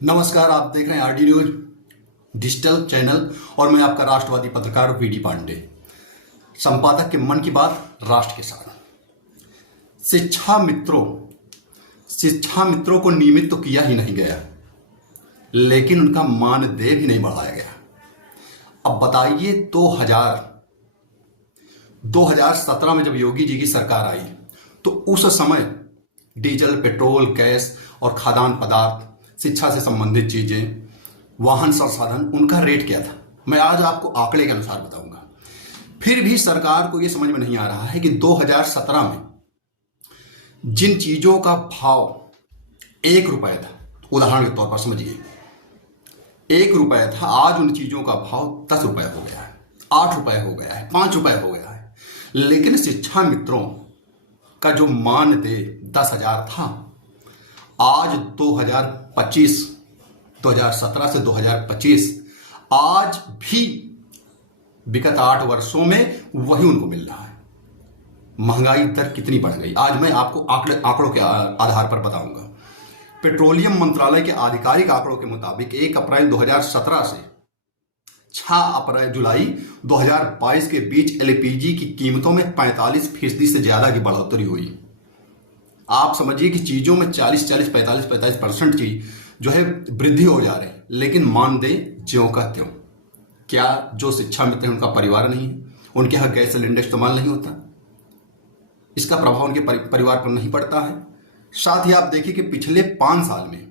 नमस्कार, आप देख रहे हैं आरडी न्यूज डिजिटल चैनल और मैं आपका राष्ट्रवादी पत्रकार वीडी पांडे, संपादक के मन की बात राष्ट्र के साथ। शिक्षा मित्रों को नियमित तो किया ही नहीं गया, लेकिन उनका मानदेय भी नहीं बढ़ाया गया। अब बताइए, 2017 में जब योगी जी की सरकार आई तो उस समय डीजल, पेट्रोल, गैस और खाद्यान्न पदार्थ, शिक्षा से संबंधित चीजें, वाहन संसाधन, उनका रेट क्या था? मैं आज आपको आंकड़े के अनुसार बताऊंगा। फिर भी सरकार को यह समझ में नहीं आ रहा है कि 2017 में जिन चीजों का भाव 1 रुपए था, उदाहरण के तौर पर समझिए 1 रुपए था, आज उन चीजों का भाव 10 रुपए हो गया है, 8 रुपए हो गया है, 5 रुपए हो गया है। लेकिन शिक्षा मित्रों का जो मानदेय 10,000 था, आज 2017 से 2025 आज भी विगत 8 वर्षों में वही उनको मिल रहा है। महंगाई दर कितनी बढ़ गई, आज मैं आपको आंकड़ों के आधार पर बताऊंगा। पेट्रोलियम मंत्रालय के आधिकारिक आंकड़ों के मुताबिक 1 अप्रैल 2017 से 6 जुलाई 2022 के बीच एलपीजी की कीमतों में 45% से ज्यादा की बढ़ोतरी हुई। आप समझिए कि चीजों में 45% की जो है वृद्धि हो जा रही है, लेकिन मानदेय ज्यों का त्यों। क्या जो शिक्षा मित्र हैं उनका परिवार नहीं है, उनके यहाँ गैस सिलेंडर इस्तेमाल नहीं होता, इसका प्रभाव उनके परिवार पर नहीं पड़ता है? साथ ही आप देखिए कि पिछले 5 साल में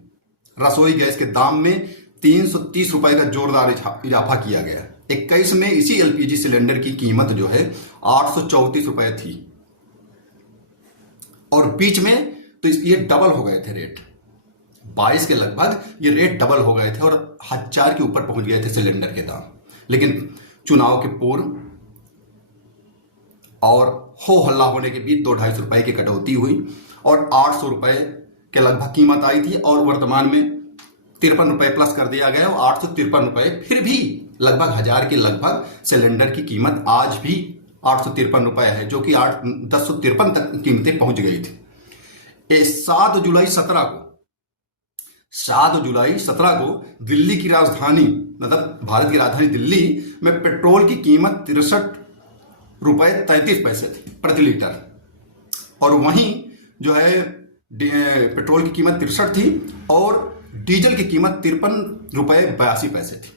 रसोई गैस के दाम में 330 रुपए का जोरदार इजाफा किया गया। 21 में इसी एलपीजी सिलेंडर की कीमत जो है 834 रुपए थी, और बीच में तो ये डबल हो गए थे रेट। 22 के लगभग ये रेट डबल हो गए थे और 1000 के ऊपर पहुंच गए थे सिलेंडर के दाम। लेकिन चुनाव के पूर्व और हो हल्ला होने के बीच 2-250 रुपए की कटौती हुई और 800 रुपए के लगभग कीमत आई थी, और वर्तमान में 53 रुपए प्लस कर दिया गया और 853 रुपए। फिर भी लगभग 1000 के लगभग सिलेंडर की कीमत आज भी 853 रुपए है, जो कि 1053 तक कीमतें पहुंच गई थी। 7 जुलाई 17 को दिल्ली की राजधानी, मतलब भारत की राजधानी दिल्ली में पेट्रोल की कीमत 63 रुपए 33 पैसे थी प्रति लीटर, और वहीं जो है पेट्रोल की कीमत 63 थी और डीजल की कीमत 53 रुपए 82 पैसे थी।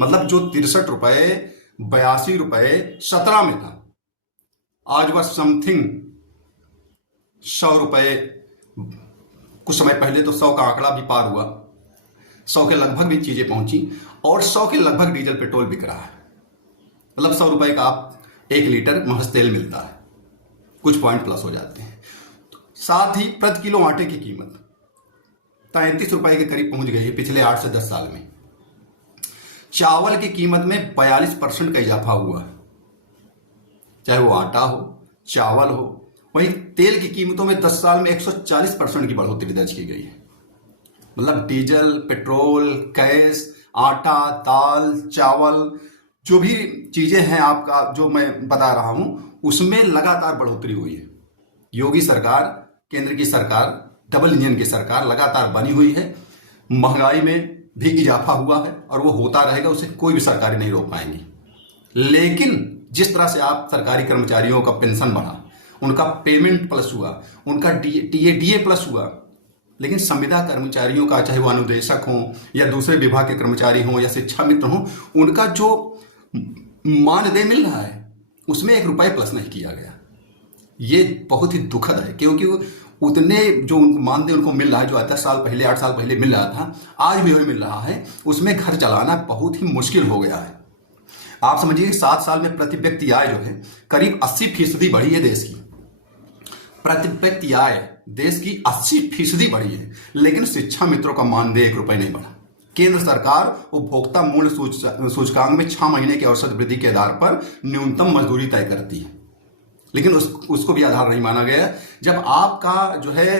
मतलब जो 63 रुपए 82 रुपए 17 में था, आज वह समथिंग 100 रुपए, कुछ समय पहले तो 100 का आंकड़ा भी पार हुआ, 100 के लगभग भी चीजें पहुंची और 100 के लगभग डीजल पेट्रोल बिक रहा है। मतलब 100 रुपए का आप 1 लीटर महज तेल मिलता है, कुछ पॉइंट प्लस हो जाते हैं। साथ ही प्रति किलो आटे की कीमत 33 रुपए के करीब पहुंच गई है पिछले 8 से 10 साल में। चावल की कीमत में 42% का इजाफा हुआ, चाहे वो आटा हो, चावल हो। वहीं तेल की कीमतों में 10 साल में 140% की बढ़ोतरी दर्ज की गई है। मतलब डीजल, पेट्रोल, गैस, आटा, दाल, चावल, जो भी चीजें हैं आपका जो मैं बता रहा हूं, उसमें लगातार बढ़ोतरी हुई है। योगी सरकार, केंद्र की सरकार, डबल इंजन की सरकार लगातार बनी हुई है। महंगाई में भी इजाफा हुआ है और वो होता रहेगा, उसे कोई भी सरकारी नहीं रोक पाएंगी। लेकिन जिस तरह से आप सरकारी कर्मचारियों का पेंशन बढ़ा, उनका पेमेंट प्लस हुआ, उनका डीए प्लस हुआ, लेकिन संविदा कर्मचारियों का, चाहे वो अनुदेशक हों या दूसरे विभाग के कर्मचारी हों या शिक्षा मित्र हों, उनका जो मानदेय मिल रहा है उसमें 1 रुपए प्लस नहीं किया गया। ये बहुत ही दुखद है, क्योंकि उतने जो मानदेय उनको मिल रहा है, जो 10 साल पहले, 8 साल पहले मिल रहा था, आज भी वही मिल रहा है, उसमें घर चलाना बहुत ही मुश्किल हो गया है। आप समझिए 7 साल में प्रति व्यक्ति आय जो है करीब 80% बढ़ी है देश की। प्रति व्यक्ति आय देश की 80% बढ़ी है, लेकिन शिक्षा मित्रों का मानदेय 1 रुपए नहीं बढ़ा। केंद्र सरकार उपभोक्ता मूल्य सूचकांक में 6 महीने की औसत वृद्धि के आधार पर न्यूनतम मजदूरी तय करती है, लेकिन उसको भी आधार नहीं माना गया। जब आपका जो है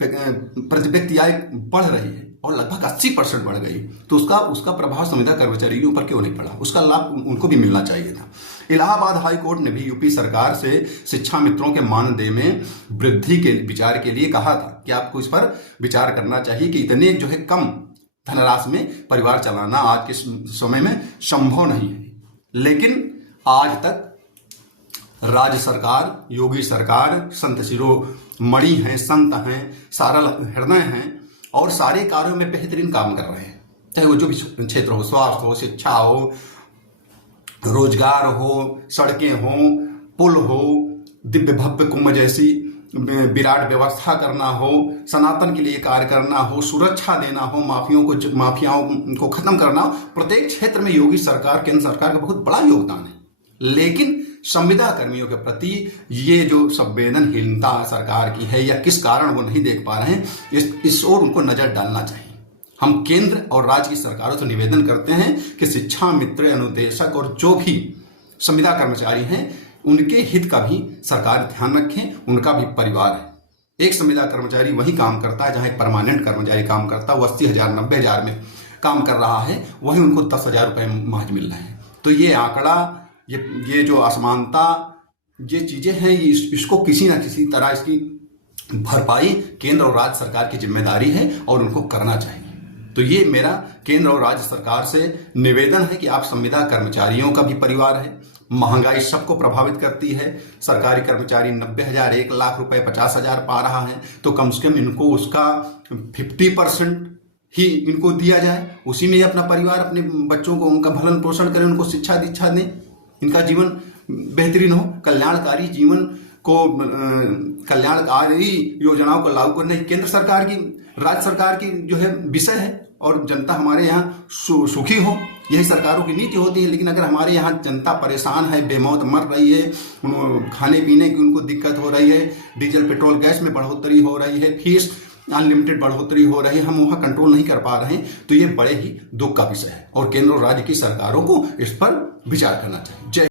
प्रति व्यक्ति आय बढ़ रही है और लगभग 80% बढ़ गई, तो उसका प्रभाव संविदा कर्मचारियों के ऊपर क्यों नहीं पड़ा? उसका लाभ उनको भी मिलना चाहिए था। इलाहाबाद हाई कोर्ट ने भी यूपी सरकार से शिक्षा मित्रों के मानदेय में वृद्धि के विचार के लिए कहा था कि आपको इस पर विचार करना चाहिए कि इतने जो है कम धनराशि में परिवार चलाना आज के समय में संभव नहीं है। लेकिन आज तक राज्य सरकार, योगी सरकार, संत शिरोमणि हैं, संत हैं, सरल हृदय हैं और सारे कार्यों में बेहतरीन काम कर रहे हैं, चाहे वो जो भी क्षेत्र हो, स्वास्थ्य हो, शिक्षा हो, रोजगार हो, सड़कें हो, पुल हो, दिव्य भव्य कुंभ जैसी विराट व्यवस्था करना हो, सनातन के लिए कार्य करना हो, सुरक्षा देना हो, माफियाओं को खत्म करना हो, प्रत्येक क्षेत्र में योगी सरकार, केंद्र सरकार का बहुत बड़ा योगदान है। लेकिन संविदा कर्मियों के प्रति ये जो संवेदनहीनता सरकार की है या किस कारण वो नहीं देख पा रहे हैं, इस ओर उनको नजर डालना चाहिए। हम केंद्र और राज्य की सरकारों से निवेदन करते हैं कि शिक्षा मित्र, अनुदेशक और जो भी संविदा कर्मचारी हैं उनके हित का भी सरकार ध्यान रखें। उनका भी परिवार है। एक संविदा कर्मचारी वही काम करता है जहां एक परमानेंट कर्मचारी काम करता है, वो 80,000 90,000 में काम कर रहा है, वहीं उनको 10,000 रुपये महज मिल रहे हैं। तो ये आंकड़ा, ये जो असमानता, ये चीजें हैं, ये इसको किसी न किसी तरह इसकी भरपाई केंद्र और राज्य सरकार की जिम्मेदारी है और उनको करना चाहिए। तो ये मेरा केंद्र और राज्य सरकार से निवेदन है कि आप संविदा कर्मचारियों का भी परिवार है, महंगाई सबको प्रभावित करती है। सरकारी कर्मचारी 90,000, 1,00,000 रुपए, 50,000 पा रहा है, तो कम से कम इनको उसका 50% ही इनको दिया जाए, उसी में अपना परिवार, अपने बच्चों को उनका भरण पोषण करें, उनको शिक्षा दीक्षा दें, इनका जीवन बेहतरीन हो। कल्याणकारी जीवन को, कल्याणकारी योजनाओं को लागू करने केंद्र सरकार की, राज्य सरकार की जो है विषय है और जनता हमारे यहाँ सुखी हो, यही सरकारों की नीति होती है। लेकिन अगर हमारे यहाँ जनता परेशान है, बेमौत मर रही है, खाने पीने की उनको दिक्कत हो रही है, डीजल पेट्रोल गैस में बढ़ोतरी हो रही है, फीस अनलिमिटेड बढ़ोतरी हो रही है, हम वहाँ कंट्रोल नहीं कर पा रहे हैं, तो ये बड़े ही दुख का विषय है और केंद्र और राज्य की सरकारों को इस पर विचार करना चाहिए। जय